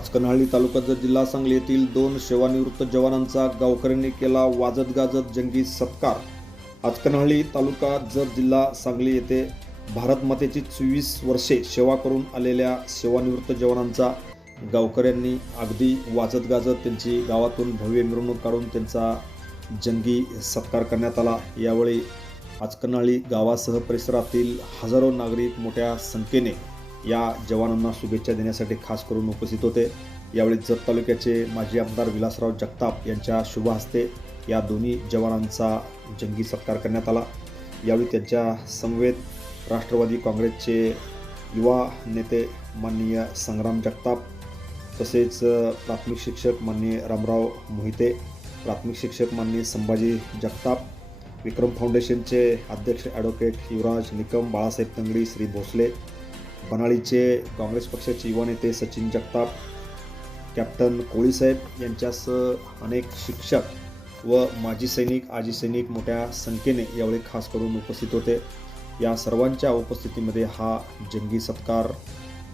अचकनहळ्ळी तालुक्यात जर जिल्हा सांगली येथील दोन सेवानिवृत्त जवानांचा गावकऱ्यांनी केला वाजत गाजत जंगी सत्कार. अचकनहळ्ळी तालुका जर जिल्हा सांगली येथे भारतमातेची चोवीस वर्षे सेवा करून आलेल्या सेवानिवृत्त जवानांचा गावकऱ्यांनी अगदी वाजत गाजत त्यांची गावातून भव्य मिरवणूक काढून त्यांचा जंगी सत्कार करण्यात आला. यावेळी आचकनाळी गावासह परिसरातील हजारो नागरिक मोठ्या संख्येने या जवानांना शुभेच्छा देण्यासाठी खास करून उपस्थित होते. यावेळी जत तालुक्याचे माजी आमदार विलासराव जगताप यांच्या शुभ हस्ते या दोन्ही जवानांचा जंगी सत्कार करण्यात आला. यावेळी त्यांच्या समवेत राष्ट्रवादी काँग्रेसचे युवा नेते माननीय संग्राम जगताप तसेच प्राथमिक शिक्षक माननीय रामराव मोहिते प्राथमिक शिक्षक माननीय संभाजी जगताप विक्रम फाउंडेशनचे अध्यक्ष ॲडव्होकेट युवराज निकम बाळासाहेब तंगडी श्री भोसले बनाळीचे काँग्रेस पक्षाचे युवा नेते सचिन जगताप कॅप्टन कोळीसाहेब यांच्यासह अनेक शिक्षक व माजी सैनिक आजी सैनिक मोठ्या संख्येने यावेळी खास करून उपस्थित होते. या सर्वांच्या उपस्थितीमध्ये हा जंगी सत्कार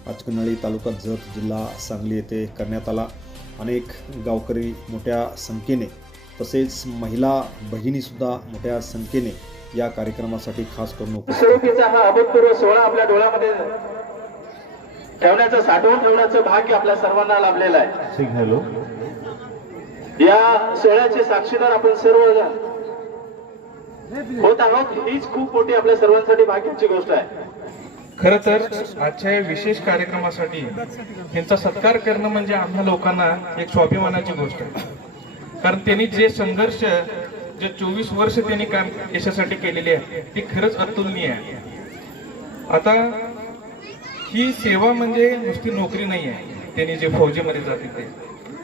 अचकनळी तालुका जत जिल्हा सांगली येथे करण्यात आला. अनेक गावकरी मोठ्या संख्येने तसेच महिला बहिणीसुद्धा मोठ्या संख्येने या कार्यक्रमासाठी खास करून उपस्थित हा अभूतपूर्व सोहळा आपल्या डोळ्यामध्ये ठेवण्याचं साठवून ठेवण्याचं भाग्य आपल्या सर्वांना लाभलेलं आहे. या सोहळ्याचे साक्षीदार आपण सर्वजण होत आहोत हीच खूप मोठी आपल्या सर्वांसाठी भाग्याची गोष्ट आहे. खर तर आजच्या या विशेष कार्यक्रमासाठी यांचा सत्कार करणं म्हणजे आम्हा लोकांना एक स्वाभिमानाची गोष्ट आहे. कारण त्यांनी जे संघर्ष जे चोवीस वर्ष त्यांनी काम देशासाठी केलेले आहे ती खरंच अतुलनीय आहे. आता ही सेवा म्हणजे नुसती नोकरी नाही आहे त्यांनी जे फौजीमध्ये जाते ते.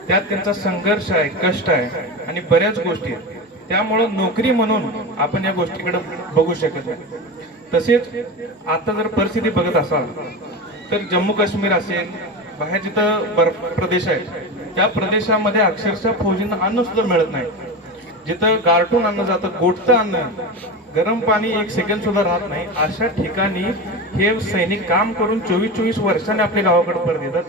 त्यात त्यांचा संघर्ष आहे कष्ट आहे आणि बऱ्याच गोष्टी आहेत. त्यामुळं नोकरी म्हणून आपण या गोष्टीकडे बघू शकत नाही. तसेच आता जर परिस्थिती बघत असाल तर जम्मू काश्मीर असेल बाहेर जिथं बर्फ प्रदेश आहे त्या प्रदेशामध्ये अक्षरशः फौजींना अन्न सुद्धा मिळत नाही. जिथं गारटून अन्न जातं गोठतं अन्न गरम पाणी एक सेकंड सुद्धा राहत नाही अशा ठिकाणी हे सैनिक काम करून चोवीस चोवीस वर्षाने आपल्या गावाकडे परत येतात.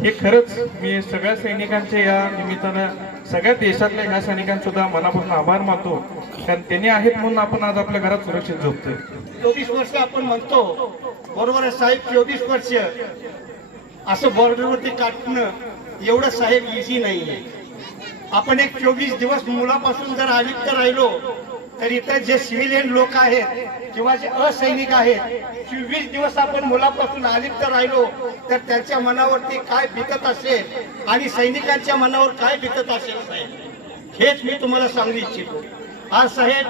हे खरंच मी सगळ्या सैनिकांच्या या निमित्तानं सगळ्या देशातल्या ह्या सैनिकांसुद्धा मनापासून आभार मानतो. कारण त्यांनी आहेत म्हणून आपण आज आपल्या घरात सुरक्षित झोपतोय. चोवीस वर्ष आपण म्हणतो बरोबर आहे साहेब चोवीस वर्ष. असं बॉर्डरवरती काटणं एवढं साहेब इझी नाहीये. आपण एक चोवीस दिवस मुलापासून जर अलिप्त राहिलो तर इथं जे सिव्हिलियन लोक आहेत किंवा जे असैनिक आहेत चोवीस दिवस आपण मुलापासून अलिप्त राहिलो तर त्यांच्या मनावरती काय बितत असेल आणि सैनिकांच्या मनावर काय बितत असेल साहेब? हेच मी तुम्हाला सांगू इच्छितो. आज साहेब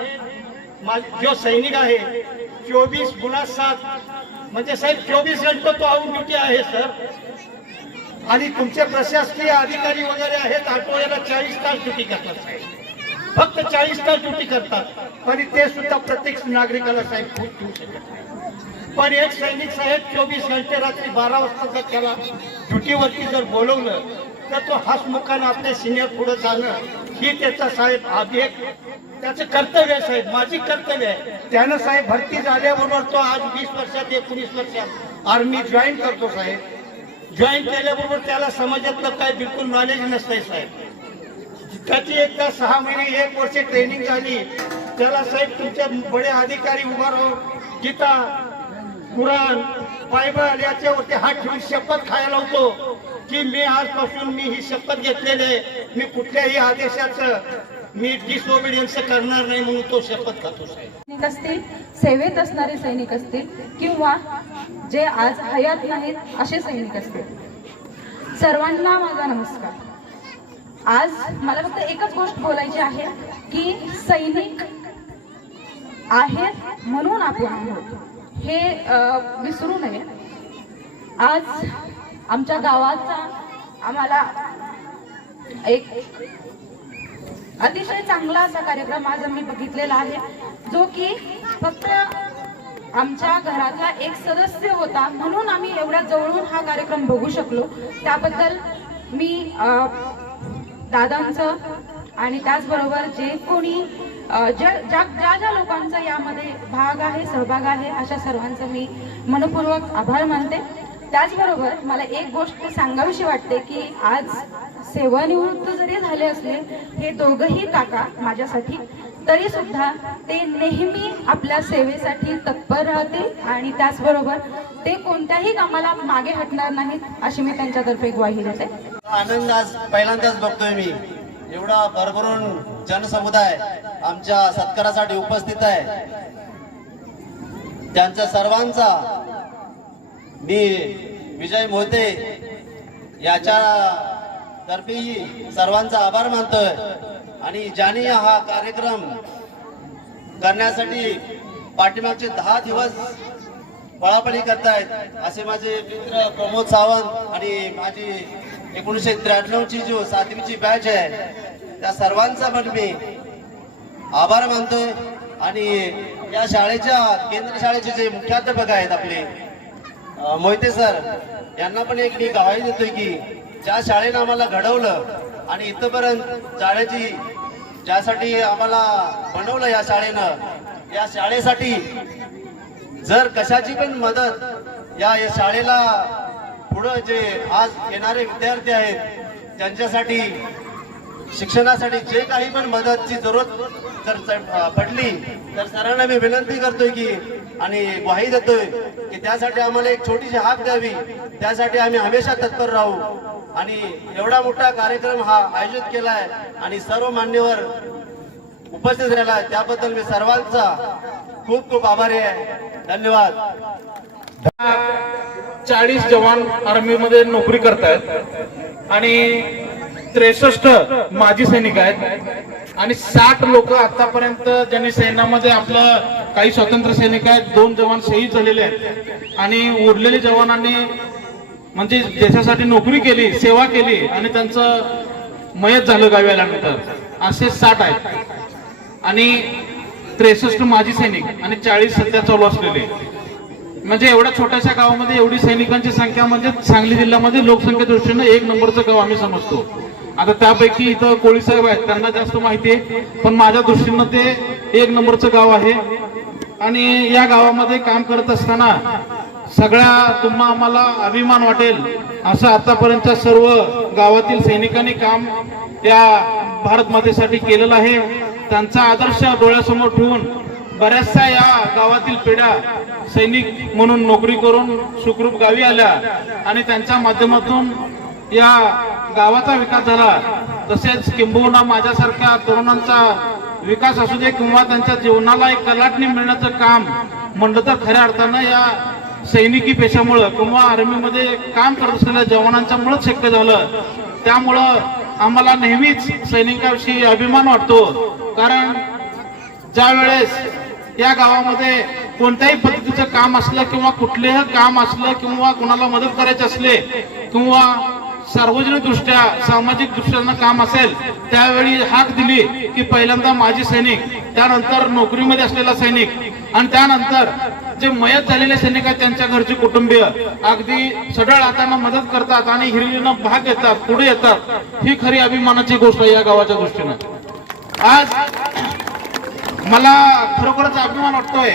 जो सैनिक आहे चोवीस गुणा सात म्हणजे साहेब चोवीस घंटे तो आऊट ड्युटी आहे सर आणि तुमचे प्रशासकीय अधिकारी वगैरे आहेत आठवड्याला चाळीस तास ड्युटी करतात साहेब. फक्त चाळीस तास ड्युटी करतात. आणि ते सुद्धा प्रत्येक नागरिकाला साहेब खूप देऊ शकत नाही. पण एक सैनिक साहेब चोवीस घंटे रात्री बारा वाजता जर त्याला ड्युटीवरती जर बोलवलं तर तो हसमुखानं आपल्या सिनियर पुढे जाणं ही त्याचा साहेब अभियक त्याचं कर्तव्य आहे साहेब माझी कर्तव्य आहे. त्यानं साहेब भरती झाल्याबरोबर तो आज वीस वर्षात एकोणीस वर्षात आर्मी जॉईन करतो साहेब. जॉईन केल्याबरोबर त्याला समाजातलं काय बिलकुल नॉलेज नसतंय साहेब. त्याची एकदा सहा महिने एक वर्ष ट्रेनिंग झाली. त्याला साहेब तुमच्या बडे अधिकारी उभा राहून गीता कुराण बायबल याच्यावरती हात ठेवून शपथ खायला होतो की मी आजपासून मी ही शपथ घेतलेली आहे. मी कुठल्याही आदेशाचं मी डिसओबिडियन्स करणार नाही म्हणून तो शपथ खातो सैनिक असतील सेवेत असणारे सैनिक असतील किंवा जे आज हयात नाहीत असे सैनिक असतील. सर्वांना माझा नमस्कार. आज मला फक्त एकच गोष्ट बोलायची आहे की सैनिक आहेत म्हणून आपण आहोत. हे विसरू नये. आज आमच्या गावाचा आम्हाला एक अतिशय चांगला असा कार्यक्रम आज आम्ही बघितलेला आहे जो की फक्त आमच्या घरातला एक सदस्य होता म्हणून आम्ही एवढ्या जवळून हा कार्यक्रम बघू शकलो. त्याबद्दल मी आ, दादांचं आणि त्याचबरोबर जे कोणी ज्या ज्या ज्या ज्या लोकांचा यामध्ये भाग आहे सहभाग आहे अशा सर्वांचं मी मनपूर्वक आभार मानते. त्याचबरोबर मला एक गोष्ट सांगावीशी वाटते की आज सेवानिवृत्त जरी झाले असले हे दोघही काका माझ्यासाठी तरी सुद्धा ते नेहमी आपल्या सेवेसाठी तत्पर राहतील आणि त्याचबरोबर ते कोणत्याही कामाला मागे हटणार नाहीत अशी मी त्यांच्यातर्फे ग्वाही देते. आनंद आज पहिल्यांदाच बघतोय मी. एवढा भरभरून जनसमुदाय आमच्या सत्कारासाठी उपस्थित आहे. त्यांच्या सर्वांचा मी विजय मोहिते याच्या तर्फेही सर्वांचा आभार मानतोय. आणि ज्याने हा कार्यक्रम करण्यासाठी पाठीमागचे दहा दिवस पळापळी करतायत असे माझे मित्र प्रमोद सावंत आणि माझी एकोणीसशे त्र्याण्णवची जो सातवीची बॅच आहे त्या सर्वांचा पण मी आभार मानतोय. आणि या शाळेच्या केंद्र शाळेचे जे मुख्याध्यापक आहेत आपले मोहिते सर यांना पण एक मी गवाही देतोय की ज्या शाळेनं आम्हाला घडवलं आणि इथंपर्यंत शाळेची ज्यासाठी आम्हाला बनवलं या शाळेनं या शाळेसाठी जर कशाची पण मदत या या शाळेला पुढं जे आज येणारे विद्यार्थी आहेत त्यांच्यासाठी शिक्षणासाठी जे काही पण मदतची जरूरत जर च- पडली तर सरांना मी विनंती करतोय की आणि ग्वाही देतोय की त्यासाठी आम्हाला एक छोटीशी हाक द्यावी. त्यासाठी आम्ही हमेशा तत्पर राहू. आणि एवढा मोठा कार्यक्रम हा आयोजित केलाय आणि सर्व मान्यवर उपस्थित राहिला त्याबद्दल मी सर्वांचा खूप खूप आभारी आहे. धन्यवाद. चाळीस जवान आर्मीमध्ये नोकरी करतायत आणि त्रेसष्ट माजी सैनिक आहेत. आणि साठ लोक आतापर्यंत ज्यांनी सैन्यामध्ये आपलं काही स्वातंत्र्य सैनिक आहेत दोन जवान शहीद झालेले आहेत. आणि उरलेल्या जवानांनी म्हणजे देशासाठी नोकरी केली सेवा केली आणि त्यांचं मयत झालं गावी आल्यानंतर. असे साठ आहेत. आणि त्रेसष्ट माजी सैनिक आणि चाळीस सध्या चालू असलेले. म्हणजे एवढ्या छोट्याशा गावामध्ये एवढी सैनिकांची संख्या म्हणजे सांगली जिल्ह्यामध्ये लोकसंख्ये दृष्टीनं एक नंबरचं गाव आम्ही समजतो. आता त्यापैकी इथं कोळी साहेब आहेत त्यांना जास्त माहिती आहे पण माझ्या दृष्टीनं ते एक नंबरचं गाव आहे. आणि या गावामध्ये काम करत असताना सगळ्या तुम्हा आम्हाला अभिमान वाटेल असं आतापर्यंत सर्व गावातील सैनिकांनी काम या भारत मातेसाठी केलेलं आहे. त्यांचा आदर्श डोळ्यासमोर ठेवून बऱ्याचशा या गावातील पिढ्या सैनिक म्हणून नोकरी करून सुखरूप गावी आल्या आणि त्यांच्या माध्यमातून या गावाचा विकास झाला. तसेच किंबहुना माझ्यासारख्या तरुणांचा विकास असू दे किंवा त्यांच्या जीवनाला एक कलाटणी मिळण्याचं काम म्हणलं तर खऱ्या अर्थानं या सैनिकी पेशामुळं किंवा आर्मीमध्ये काम करत असलेल्या जवानांच्यामुळेच शक्य झालं. त्यामुळं आम्हाला नेहमीच सैनिकाविषयी अभिमान वाटतो. कारण ज्या वेळेस या गावामध्ये कोणत्याही पद्धतीचं काम असलं किंवा कुठलेही काम असलं किंवा कोणाला मदत करायची असले किंवा सार्वजनिक दृष्ट्या सामाजिक दृष्ट्यानं काम असेल त्यावेळी हाक दिली की पहिल्यांदा माजी सैनिक त्यानंतर नोकरीमध्ये असलेला सैनिक आणि त्यानंतर जे मयत झालेले सैनिक आहेत त्यांच्या घरचे कुटुंबीय अगदी सढळ हाताने मदत करतात आणि हिरवीनं भाग घेतात पुढे येतात ही खरी अभिमानाची गोष्ट आहे या गावाच्या दृष्टीनं. आज मला खरोखरच अभिमान वाटतोय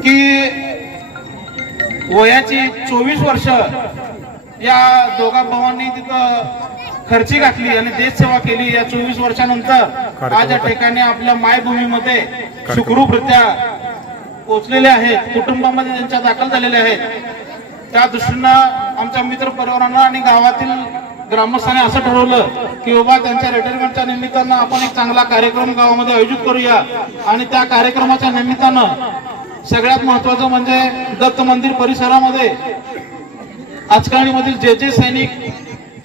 की वयाची चोवीस वर्ष या दोघा भावांनी तिथं खर्ची घातली आणि देश सेवा केली या चोवीस वर्षानंतर आज या ठिकाणी आपल्या मायभूमीमध्ये सुखरूपरित्या पोचलेले आहेत कुटुंबामध्ये त्यांच्या दाखल झालेले आहेत त्या दृष्टीनं आमच्या मित्र परिवारानं आणि गावातील ग्रामस्थांनी असं ठरवलं की बाबा त्यांच्या रिटायरमेंटच्या निमित्तानं आपण एक चांगला कार्यक्रम गावामध्ये आयोजित करूया. आणि त्या कार्यक्रमाच्या निमित्तानं सगळ्यात महत्वाचं म्हणजे दत्त मंदिर परिसरामध्ये आजकाळीमधील जे जे सैनिक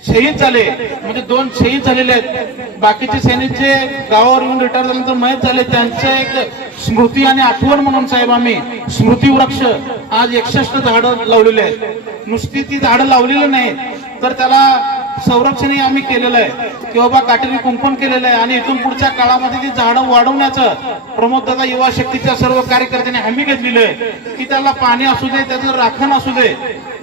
शहीद झाले म्हणजे दोन शहीद झालेले आहेत. बाकीचे सैनिक जे गावावर येऊन रिटायर झाल्यानंतर मयत झाले त्यांचे एक स्मृती आणि आठवण म्हणून साहेब आम्ही स्मृती वृक्ष आज एकसष्ट झाडं लावलेले आहेत. नुसती ती झाडं लावलेली नाही तर त्याला संरक्षणही आम्ही केलेलं आहे. की बाबा काटेरी कुंपण केलेलं आहे आणि इथून पुढच्या काळामध्ये ती झाडं वाढवण्याचं प्रमोद दादा युवा शक्तीच्या सर्व कार्यकर्त्यांनी हमी घेतलेली आहे. की त्याला पाणी असू दे त्याचं राखण असू दे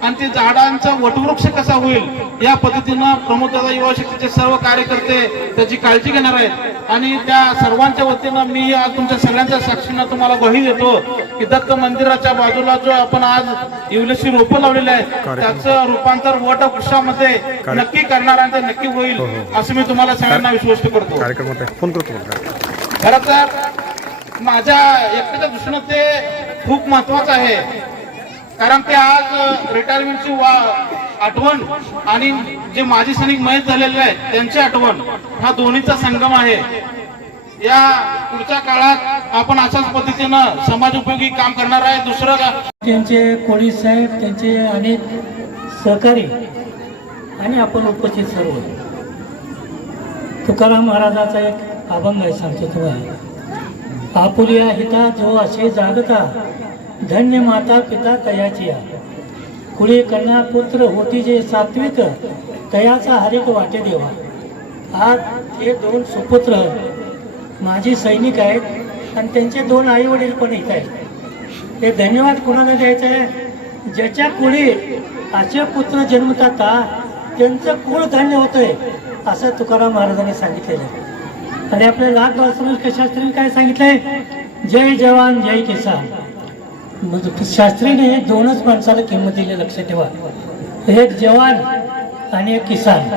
आणि ते झाडांचा वटवृक्ष कसा होईल या पद्धतीनं प्रमोद दादा युवा शक्तीचे सर्व कार्यकर्ते त्याची काळजी घेणार आहेत. आणि त्या सर्वांच्या वतीनं मी आज तुमच्या सगळ्यांच्या साक्षीनं तुम्हाला ग्वाही देतो की दत्त मंदिराच्या बाजूला जो आपण आज इवलेशी रोपं लावलेली आहेत त्याचं रूपांतर वट वृक्षामध्ये नक्की करणार आणि ते नक्की होईल असं मी तुम्हाला सगळ्यांना विश्वास करतो. फोन करतो. खरं तर माझ्या एकट्याच्या दृष्टीनं ते खूप महत्वाचं आहे. कारण ते आज रिटायरमेंटची वा आठवण आणि जे माजी सैनिक मयत झालेले आहेत त्यांची आठवण हा दोन्हीचा संगम आहे. या पुढच्या काळात आपण अशाच पद्धतीनं समाज उपयोगी काम करणार आहे. दुसरं त्यांचे कोळी साहेब त्यांचे अनेक सहकारी आणि आपण उपस्थित सर्व. तुकाराम महाराजाचा एक अभंग आहे सांगतो तुम्हाला. आपुलिया हिता जो असे जागता धन्य माता पिता तयाची कुळी कन्या पुत्र होती जे सात्विक तयाचा हरिक वाटे देवा. आज हे दोन सुपुत्र माझी सैनिक आहेत आणि त्यांचे दोन आई वडील पण इथं आहेत. हे धन्यवाद कोणाला द्यायचं आहे? ज्याच्या कुळी असे पुत्र जन्मतात त्यांचं कुळ धन्य होतंय असं तुकाराम महाराजांनी सांगितलेलं आहे. आणि आपल्या लाख बालसमाज शास्त्रीने काय सांगितलंय? जय जवान जय किसान. म्हणजे शास्त्रीने दोनच माणसाला किंमत दिली लक्षात ठेवा. एक जवान आणि एक किसान.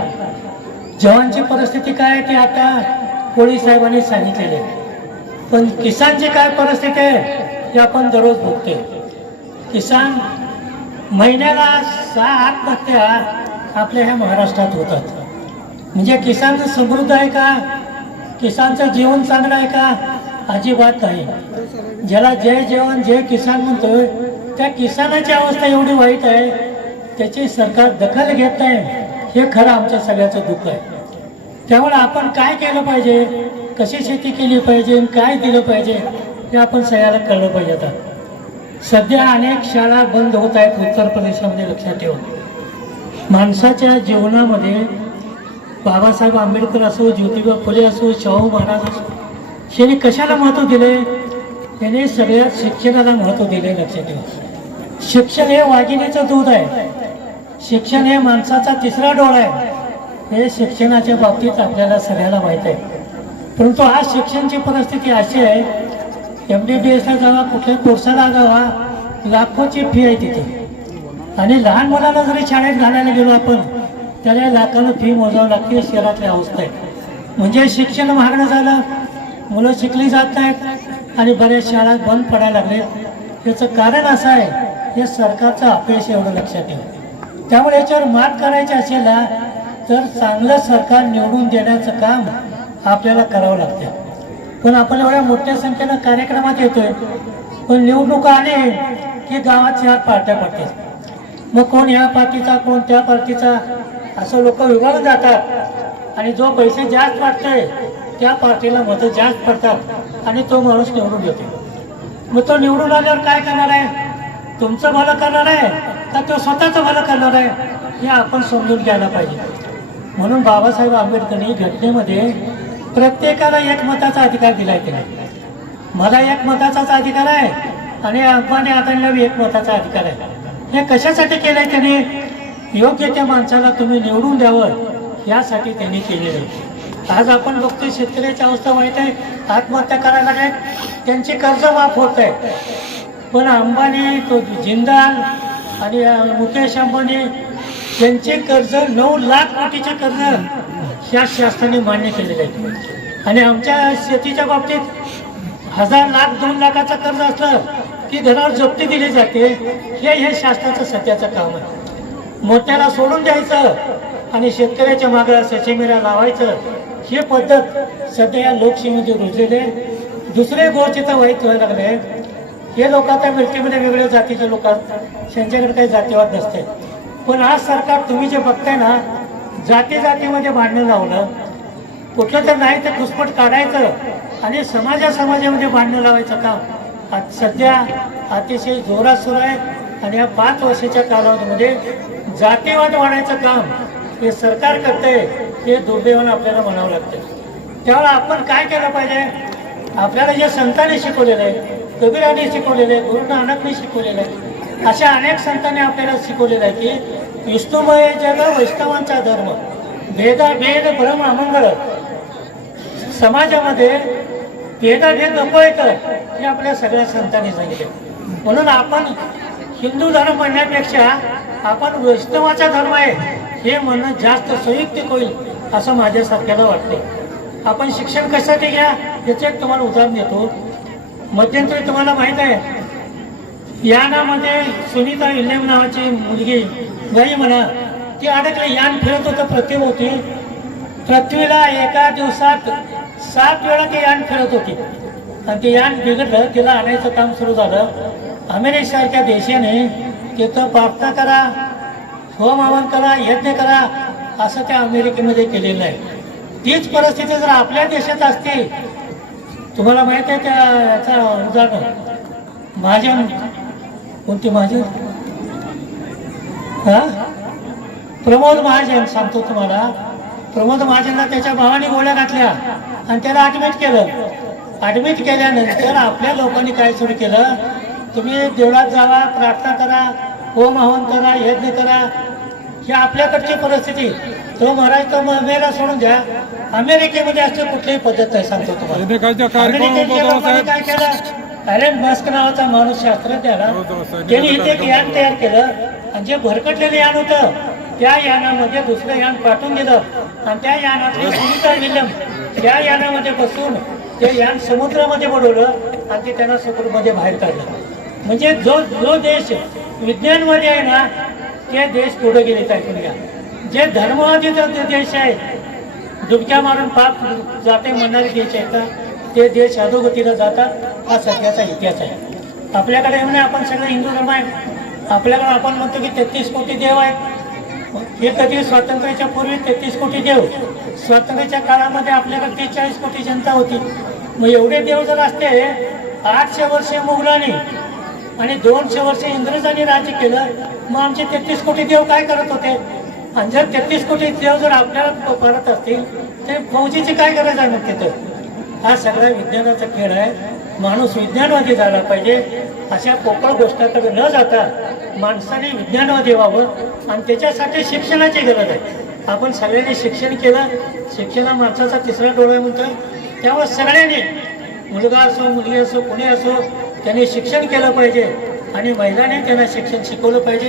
जवानची परिस्थिती काय आहे ती आता कोळी साहेबांनी सांगितलेली आहे. पण किसानची काय परिस्थिती आहे ते आपण दररोज बघतोय. किसान महिन्याला सहा आत्महत्या आपल्या ह्या महाराष्ट्रात होतात. म्हणजे किसान समृद्ध आहे का? किसानचं जीवन चांगलं आहे का? अजिबात नाही. ज्याला जय जवान जय किसान म्हणतोय त्या किसानाची अवस्था एवढी वाईट आहे त्याची सरकार दखल घेत नाही. हे खरं आमच्या सगळ्याचं दुःख आहे. त्यामुळे आपण काय केलं पाहिजे? कशी शेती केली पाहिजे? आणि काय दिलं पाहिजे? हे आपण सगळ्याला कळलं पाहिजे आता. सध्या अनेक शाळा बंद होत आहेत उत्तर प्रदेशामध्ये लक्षात ठेवा. माणसाच्या जीवनामध्ये बाबासाहेब आंबेडकर असो ज्योतिबा फुले असो शाहू महाराज असो त्याने कशाला महत्त्व दिले? त्याने सगळ्यात शिक्षणाला महत्त्व दिले लक्षात ठेवा. शिक्षण हे वाघिणीचं दूध आहे. शिक्षण हे माणसाचा तिसरा डोळा आहे. हे शिक्षणाच्या बाबतीत आपल्याला सगळ्याला माहीत आहे. परंतु आज शिक्षणची परिस्थिती अशी आहे एम डी बी एसला जावा कुठल्या कोर्साला जावा लाखोची फी आहे तिथे. आणि लहान मुलाला जरी शाळेत घालायला गेलो आपण त्याला लाखानं फी मोजावं लागते शहरातल्या अवस्था आहे. म्हणजे शिक्षण महागडं झालं मुलं शिकली जात नाहीत आणि बऱ्याच शाळा बंद पडायला लागले याचं कारण असं आहे हे सरकारचं अपयश एवढं लक्षात ठेवा. त्यामुळे याच्यावर मात करायची असेल ना तर चांगलं सरकार निवडून देण्याचं काम आपल्याला करावं लागतं पण आपण एवढ्या मोठ्या संख्येनं कार्यक्रमात येतोय पण निवडणुका आले की गावात ह्या पार्ट्या पडतात मग कोण ह्या पार्टीचा कोण त्या पार्टीचा असं लोक विभाग जातात. आणि जो पैसे जास्त वाटतोय त्या पार्टीला मतं जास्त पडतात आणि तो माणूस निवडून येतो. मग तो निवडून आल्यावर काय करणार आहे? तुमचं भलं करणार आहे का तो स्वतःचं भलं करणार आहे? हे आपण समजून घ्यायला पाहिजे. म्हणून बाबासाहेब आंबेडकरनी घटनेमध्ये प्रत्येकाला एक मताचा अधिकार दिलाय त्याने मला एक मताचाच अधिकार आहे आणि अंबानी आदांना एक मताचा अधिकार आहे. हे कशासाठी केलंय त्याने? योग्य त्या माणसाला तुम्ही निवडून द्यावं यासाठी त्यांनी केलेलं आहे. आज आपण बघतोय शेतकऱ्याची अवस्था वाईट आहे. आत्महत्या करायला लागल्यात त्यांचे कर्ज माफ होत आहे. पण अंबानी तो जिंदाल आणि मुकेश अंबानी यांचे कर्ज नऊ लाख कोटीचे कर्ज या शासनाने मान्य केलेले आहे आणि आमच्या शेतीच्या बाबतीत हजार लाख दोन लाखाचं कर्ज असलं की घरावर जप्ती दिली जाते. हे हे शासनाचं सध्याचं काम आहे. मोठ्याला सोडून द्यायचं आणि शेतकऱ्याच्या मागं सचिमेरा लावायचं. ही पद्धत सध्या या लोकशाहीमध्ये रुजलेली आहे. दुसरे गोष्टीचं वाईट व्हायला लागले हे लोक आता मिरटीमध्ये वेगळ्या जातीचे लोक आहेत. त्यांच्याकडे काही जातीवाद नसते पण आज सरकार तुम्ही जे बघताय ना जाती जातीमध्ये भांडणं लावलं कुठलं तर नाही तर घुसपट काढायचं आणि समाजा समाजामध्ये भांडणं लावायचं काम. आज सध्या अतिशय जोरात सुरू आहे आणि या पाच वर्षाच्या कालावधीमध्ये जातीवाद वाढायचं काम हे सरकार करतंय. हे दुर्दैवानं आपल्याला म्हणावं लागतं. त्यावेळेला आपण काय केलं पाहिजे? आपल्याला जे संतांनी शिकवलेलं आहे कबीराने शिकवलेलं आहे गुरु नानकने शिकवलेलं आहे अशा अनेक संतांनी आपल्याला शिकवलेलं आहे की विष्णुमय जग वैष्णवांचा धर्म. भेदा भेद भ्रम अमंगळ. समाजामध्ये भेदाभेद नको येतं हे आपल्या सगळ्या संतांनी सांगितले. म्हणून आपण हिंदू धर्म म्हणण्यापेक्षा आपण वैष्णवाचा धर्म आहे. हे म्हणणं जास्त संयुक्तिक होईल. असं माझ्यासारख्याला वाटतं. आपण शिक्षण कशासाठी घ्या याचं एक तुम्हाला उदाहरण देतो. मध्यंतरी तुम्हाला माहीत आहे यानामध्ये सुनीता इलेम नावाची मुलगी नाही म्हणा ती अडकली यान फिरत होतं पृथ्वीभोवती पृथ्वीला एका दिवसात सात वेळा ते यान फिरत होती. आणि ते यान बिघडलं तिला आणायचं काम सुरू झालं. अमेरिकेसारख्या देशाने तिथं प्रार्थना करा होम हवन करा यज्ञ करा असं त्या अमेरिकेमध्ये केलेलं आहे. तीच परिस्थिती जर आपल्या देशात असते तुम्हाला माहीत आहे त्या याचा उदाहरण? महाजन. कोणती महाजन? हा? प्रमोद महाजन सांगतो तुम्हाला. प्रमोद महाजनला त्याच्या भावाने गोळ्या घातल्या आणि त्याला ऍडमिट केलं. ऍडमिट केल्यानंतर आपल्या लोकांनी काय सुरू केलं? तुम्ही देवळात जावा प्रार्थना करा होम हवन करा यज्ञ करा. ही आपल्याकडची परिस्थिती. तो महाराज तो मेला सोडून द्या अमेरिकेमध्ये असं कुठलीही पद्धत नाही सांगतो तुम्हाला. काय केलं ॲलन मस्क नावाचा माणूस शास्त्रज्ञ आला त्यांनी इथे एक यान तयार केलं आणि जे भरकटलेलं यान होतं त्या यानामध्ये दुसरं यान पाठवून दिलं. आणि त्या यानातले सुनीता विल्यम त्या यानामध्ये बसून ते यान समुद्रामध्ये बुडवलं आणि ते त्यांना समुद्रामध्ये बाहेर काढलं. म्हणजे जो जो देश विज्ञानमध्ये आहे ना ते देश पुढे गेले घ्या जे धर्मवादी जे देश आहे डुबक्या मारून पाप जाते म्हणणारे देश आहेत ते देश अधोगतीला जातात हा सध्याचा इतिहास आहे. आपल्याकडे म्हणे आपण सगळे हिंदू धर्म आहे आपल्याकडे आपण म्हणतो की तेहतीस कोटी देव आहेत. हे कधी स्वातंत्र्याच्या पूर्वी तेहतीस कोटी देव स्वातंत्र्याच्या काळामध्ये आपल्याकडे त्रेचाळीस कोटी जनता होती. मग एवढे देव जर असते आठशे वर्षे मुघलांनी आणि दोनशे वर्षे इंग्रजांनी राज्य केलं मग आमचे तेहतीस कोटी देव काय करत होते? आणि जर तेहतीस कोटी देव जर आपल्याला करत असतील तर फौजीची काय गरज आहे मग तिथं? हा सगळा विज्ञानाचा खेळ आहे. माणूस विज्ञानवादी झाला पाहिजे. अशा पोकळ गोष्टाकडे न जाता माणसाने विज्ञानवादी व्हावं आणि त्याच्यासाठी शिक्षणाची गरज आहे. आपण सगळ्यांनी शिक्षण केलं. शिक्षण हा माणसाचा तिसरा डोळा म्हणतो त्यामुळे सगळ्यांनी मुलगा असो मुलगी असो कुणी असो त्यांनी शिक्षण केलं पाहिजे. आणि महिलांनी त्यांना शिक्षण शिकवलं पाहिजे.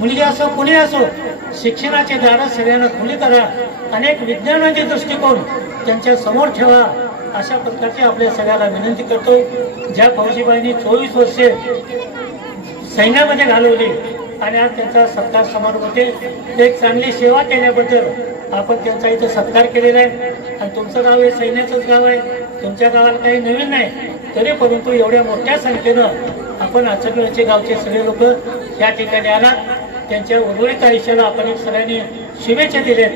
मुलगी असो कुणी असो शिक्षणाची दारं सगळ्यांना खुली करा. अनेक विज्ञानाचे दृष्टिकोन त्यांच्यासमोर ठेवा. अशा प्रकारची आपल्या सगळ्याला विनंती करतो. ज्या फौजीबाईंनी चोवीस वर्षे सैन्यामध्ये घालवली आणि आज त्यांचा सत्कार समारोह होते एक चांगली सेवा केल्याबद्दल आपण त्यांचा इथं सत्कार केलेला आहे. आणि तुमचं गाव हे सैन्याचंच गाव आहे. तुमच्या गावाला काही नवीन नाही. तरी परंतु एवढ्या मोठ्या संख्येनं आपण आचरगडचे गावचे सगळे लोक या ठिकाणी आलात. त्यांच्या उर्वरित आयुष्याला आपण एक सगळ्यांनी शुभेच्छा दिलेत.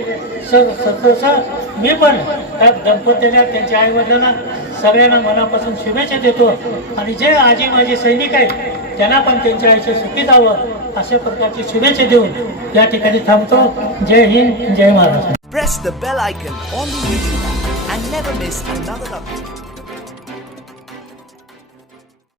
सर स- मी पण त्या दंपत्याला त्यांच्या आईवडिलांना सगळ्यांना मनापासून शुभेच्छा देतो. आणि जे आजी माझे सैनिक आहेत त्यांना पण त्यांच्या आयुष्य सुखी जावं अशा प्रकारची शुभेच्छा देऊन या ठिकाणी थांबतो. जय हिंद जय Maharashtra. Press the bell icon on the YouTube and never miss another update.